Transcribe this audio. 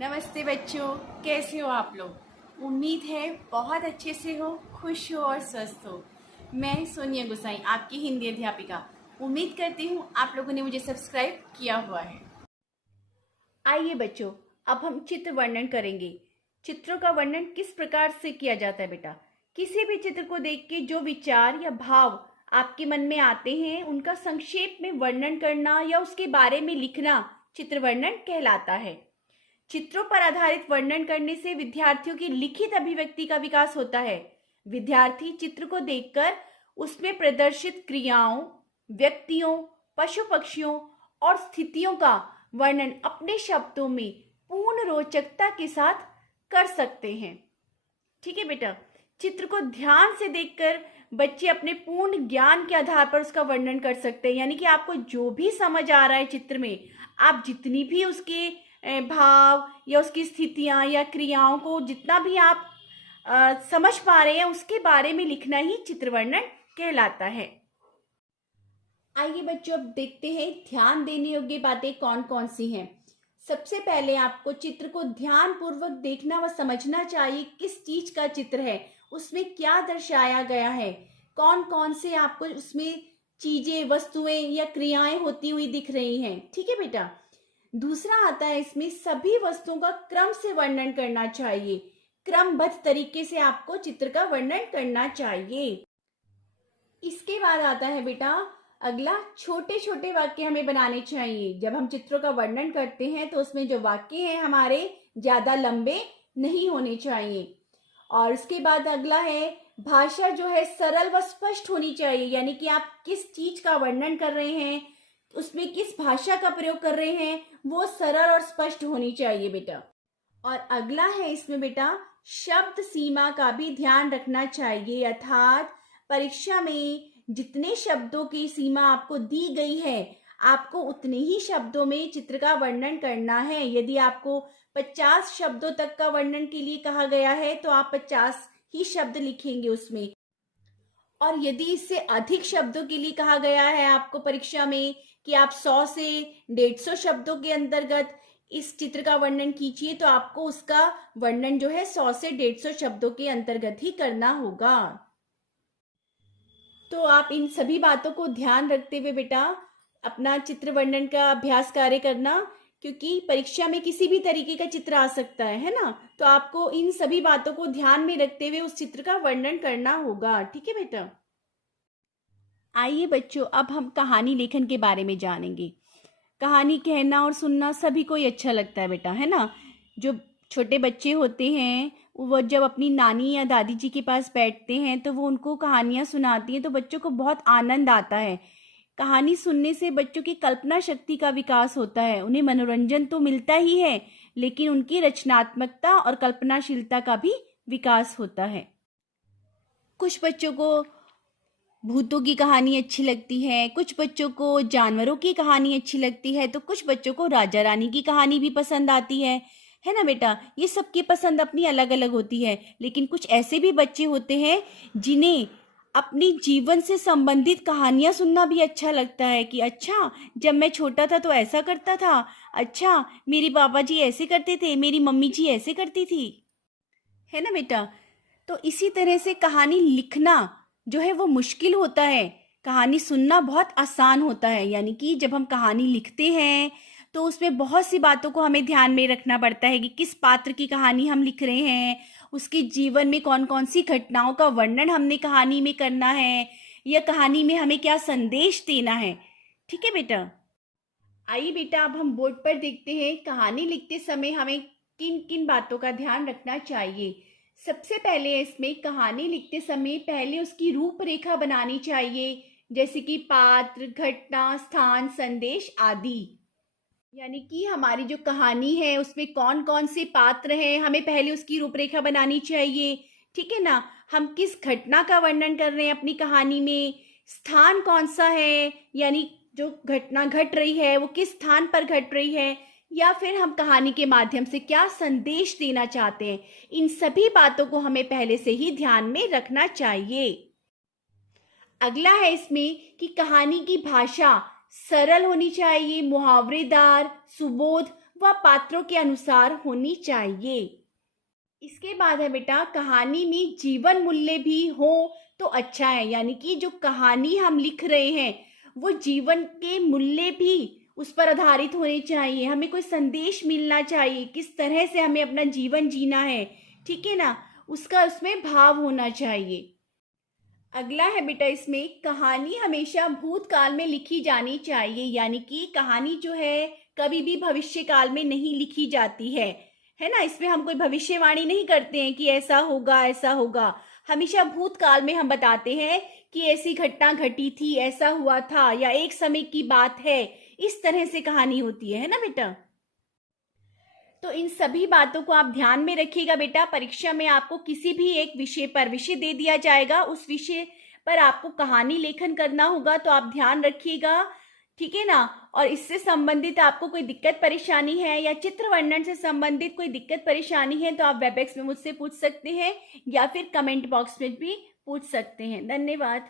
नमस्ते बच्चों, कैसे हो आप लोग। उम्मीद है बहुत अच्छे से हो, खुश हो और स्वस्थ हो। मैं सोनिया गुसाई, आपकी हिंदी अध्यापिका। उम्मीद करती हूँ आप लोगों ने मुझे सब्सक्राइब किया हुआ है। आइए बच्चों, अब हम चित्र वर्णन करेंगे। चित्रों का वर्णन किस प्रकार से किया जाता है बेटा। किसी भी चित्र को देख के जो विचार या भाव आपके मन में आते हैं उनका संक्षेप में वर्णन करना या उसके बारे में लिखना चित्र वर्णन कहलाता है। चित्रों पर आधारित वर्णन करने से विद्यार्थियों की लिखित अभिव्यक्ति का विकास होता है। विद्यार्थी चित्र को देखकर उसमें प्रदर्शित क्रियाओं, व्यक्तियों, पशु पक्षियों और स्थितियों का वर्णन अपने शब्दों में पूर्ण रोचकता के साथ कर सकते हैं। ठीक है बेटा, चित्र को ध्यान से देखकर बच्चे अपने पूर्ण ज्ञान के आधार पर उसका वर्णन कर सकते हैं। यानी कि आपको जो भी समझ आ रहा है चित्र में, आप जितनी भी उसके भाव या उसकी स्थितियां या क्रियाओं को जितना भी आप समझ पा रहे हैं उसके बारे में लिखना ही चित्र वर्णन कहलाता है। आइए बच्चों, अब देखते हैं ध्यान देने योग्य बातें कौन कौन सी हैं। सबसे पहले आपको चित्र को ध्यान पूर्वक देखना व समझना चाहिए किस चीज का चित्र है, उसमें क्या दर्शाया गया है, कौन कौन से आपको उसमें चीजें, वस्तुएं या क्रियाएं होती हुई दिख रही हैं। ठीक है बेटा। दूसरा आता है इसमें सभी वस्तुओं का क्रम से वर्णन करना चाहिए। क्रमबद्ध तरीके से आपको चित्र का वर्णन करना चाहिए। इसके बाद आता है बेटा अगला, छोटे छोटे वाक्य हमें बनाने चाहिए। जब हम चित्रों का वर्णन करते हैं तो उसमें जो वाक्य हैं हमारे ज्यादा लंबे नहीं होने चाहिए। और उसके बाद अगला है, भाषा जो है सरल व स्पष्ट होनी चाहिए। यानी कि आप किस चीज का वर्णन कर रहे हैं, उसमें किस भाषा का प्रयोग कर रहे हैं, वो सरल और स्पष्ट होनी चाहिए बेटा। और अगला है इसमें बेटा, शब्द सीमा का भी ध्यान रखना चाहिए। अर्थात परीक्षा में जितने शब्दों की सीमा आपको दी गई है, आपको उतने ही शब्दों में चित्र का वर्णन करना है। यदि आपको 50 शब्दों तक का वर्णन के लिए कहा गया है तो आप 50 ही शब्द लिखेंगे उसमें। और यदि इससे अधिक शब्दों के लिए कहा गया है आपको परीक्षा में कि आप 100 से 150 शब्दों के अंतर्गत इस चित्र का वर्णन कीजिए, तो आपको उसका वर्णन जो है 100 से 150 शब्दों के अंतर्गत ही करना होगा। तो आप इन सभी बातों को ध्यान रखते हुए बेटा अपना चित्र वर्णन का अभ्यास कार्य करना, क्योंकि परीक्षा में किसी भी तरीके का चित्र आ सकता है ना। तो आपको इन सभी बातों को ध्यान में रखते हुए उस चित्र का वर्णन करना होगा। ठीक है बेटा। आइए बच्चों, अब हम कहानी लेखन के बारे में जानेंगे। कहानी कहना और सुनना सभी को ही अच्छा लगता है बेटा, है ना। जो छोटे बच्चे होते हैं वो जब अपनी नानी या दादी जी के पास बैठते हैं तो वो उनको कहानियां सुनाती हैं तो बच्चों को बहुत आनंद आता है। कहानी सुनने से बच्चों की कल्पना शक्ति का विकास होता है। उन्हें मनोरंजन तो मिलता ही है, लेकिन उनकी रचनात्मकता और कल्पनाशीलता का भी विकास होता है। कुछ बच्चों को भूतों की कहानी अच्छी लगती है, कुछ बच्चों को जानवरों की कहानी अच्छी लगती है, तो कुछ बच्चों को राजा रानी की कहानी भी पसंद आती है ना बेटा। ये सबकी पसंद अपनी अलग अलग होती है। लेकिन कुछ ऐसे भी बच्चे होते हैं जिन्हें अपनी जीवन से संबंधित कहानियां सुनना भी अच्छा लगता है कि अच्छा, जब मैं छोटा था तो ऐसा करता था, अच्छा मेरे पापा जी ऐसे करते थे, मेरी मम्मी जी ऐसे करती थी, है ना बेटा। तो इसी तरह से कहानी लिखना जो है वो मुश्किल होता है, कहानी सुनना बहुत आसान होता है। यानी कि जब हम कहानी लिखते हैं तो उसमें बहुत सी बातों को हमें ध्यान में रखना पड़ता है कि किस पात्र की कहानी हम लिख रहे हैं, उसके जीवन में कौन कौन सी घटनाओं का वर्णन हमने कहानी में करना है, या कहानी में हमें क्या संदेश देना है। ठीक है बेटा। आइए बेटा, अब हम बोर्ड पर देखते हैं कहानी लिखते समय हमें किन किन बातों का ध्यान रखना चाहिए। सबसे पहले इसमें कहानी लिखते समय पहले उसकी रूपरेखा बनानी चाहिए, जैसे कि पात्र, घटना, स्थान, संदेश आदि। यानी कि हमारी जो कहानी है उसमें कौन कौन से पात्र हैं, हमें पहले उसकी रूपरेखा बनानी चाहिए। ठीक है ना। हम किस घटना का वर्णन कर रहे हैं अपनी कहानी में, स्थान कौन सा है, यानी जो घटना घट रही है वो किस स्थान पर घट रही है, या फिर हम कहानी के माध्यम से क्या संदेश देना चाहते हैं। इन सभी बातों को हमें पहले से ही ध्यान में रखना चाहिए। अगला है इसमें कि कहानी की भाषा सरल होनी चाहिए, मुहावरेदार, सुबोध व पात्रों के अनुसार होनी चाहिए। इसके बाद है बेटा, कहानी में जीवन मूल्य भी हो तो अच्छा है, यानी कि जो कहानी हम लिख रहे हैं वो जीवन के मूल्य भी उस पर आधारित होने चाहिए। हमें कोई संदेश मिलना चाहिए, किस तरह से हमें अपना जीवन जीना है, ठीक है ना, उसका उसमें भाव होना चाहिए। अगला है बेटा, इसमें कहानी हमेशा भूतकाल में लिखी जानी चाहिए, यानी कि कहानी जो है कभी भी भविष्य काल में नहीं लिखी जाती है ना। इसमें हम कोई भविष्यवाणी नहीं करते हैं कि ऐसा होगा ऐसा होगा। हमेशा भूतकाल में हम बताते हैं कि ऐसी घटना घटी थी, ऐसा हुआ था, या एक समय की बात है। इस तरह से कहानी होती है ना बेटा। तो इन सभी बातों को आप ध्यान में रखिएगा बेटा। परीक्षा में आपको किसी भी एक विषय पर विषय दे दिया जाएगा, उस विषय पर आपको कहानी लेखन करना होगा, तो आप ध्यान रखिएगा, ठीक है ना। और इससे संबंधित आपको कोई दिक्कत परेशानी है या चित्र वर्णन से संबंधित कोई दिक्कत परेशानी है तो आप वेबएक्स में मुझसे पूछ सकते हैं या फिर कमेंट बॉक्स में भी पूछ सकते हैं। धन्यवाद।